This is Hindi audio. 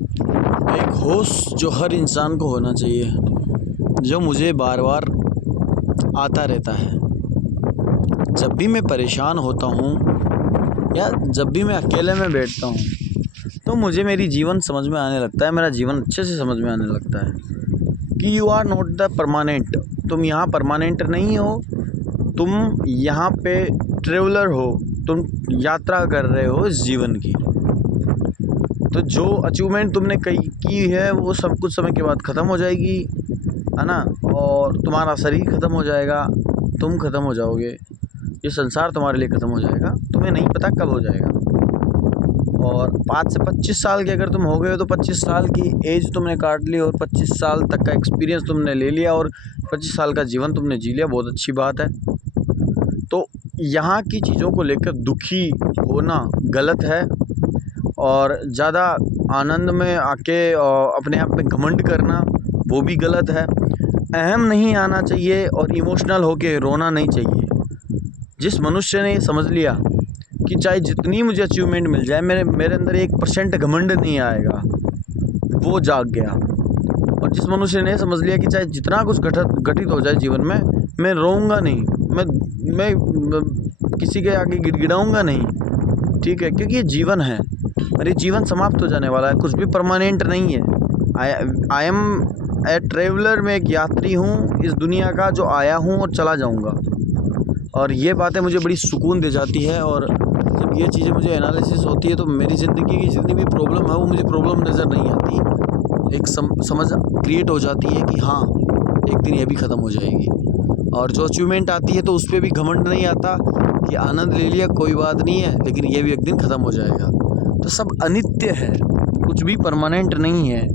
एक होश जो हर इंसान को होना चाहिए, जो मुझे बार बार आता रहता है। जब भी मैं परेशान होता हूँ या जब भी मैं अकेले में बैठता हूँ तो मुझे मेरी जीवन समझ में आने लगता है, मेरा जीवन अच्छे से समझ में आने लगता है कि you are not the permanent. तुम यहाँ परमानेंट नहीं हो, तुम यहाँ पे ट्रेवलर हो, तुम यात्रा कर रहे हो इस जीवन की। तो जो अचीवमेंट तुमने की है वो सब कुछ समय के बाद ख़त्म हो जाएगी, है ना। और तुम्हारा शरीर ख़त्म हो जाएगा, तुम ख़त्म हो जाओगे, ये संसार तुम्हारे लिए ख़त्म हो जाएगा, तुम्हें नहीं पता कब हो जाएगा। और 5 से 25 साल के अगर तुम हो गए हो तो 25 साल की एज तुमने काट ली और 25 साल तक का एक्सपीरियंस तुमने ले लिया और 25 साल का जीवन तुमने जी लिया, बहुत अच्छी बात है। तो यहाँ की चीज़ों को लेकर दुखी होना गलत है और ज़्यादा आनंद में आके अपने आप में घमंड करना वो भी गलत है। अहम नहीं आना चाहिए और इमोशनल होके रोना नहीं चाहिए। जिस मनुष्य ने समझ लिया कि चाहे जितनी मुझे अचीवमेंट मिल जाए, मेरे अंदर 1% घमंड नहीं आएगा, वो जाग गया। और जिस मनुष्य ने समझ लिया कि चाहे जितना कुछ घटित हो जाए जीवन में, मैं रोऊंगा नहीं, मैं किसी के आगे गिड़गिड़ाऊंगा नहीं, ठीक है, क्योंकि ये जीवन है और ये जीवन समाप्त हो जाने वाला है, कुछ भी परमानेंट नहीं है। आई एम ए ट्रेवलर, मैं एक यात्री हूँ इस दुनिया का, जो आया हूँ और चला जाऊँगा। और ये बातें मुझे बड़ी सुकून दे जाती है। और जब ये चीज़ें मुझे एनालिसिस होती है तो मेरी ज़िंदगी की जितनी भी प्रॉब्लम है वो मुझे प्रॉब्लम नज़र नहीं आती। एक समझ क्रिएट हो जाती है कि हाँ, एक दिन ये भी ख़त्म हो जाएगी। और जो अचीवमेंट आती है तो उस पर भी घमंड नहीं आता कि आनंद ले लिया, कोई बात नहीं है, लेकिन ये भी एक दिन ख़त्म हो जाएगा। तो सब अनित्य है, कुछ भी परमानेंट नहीं है।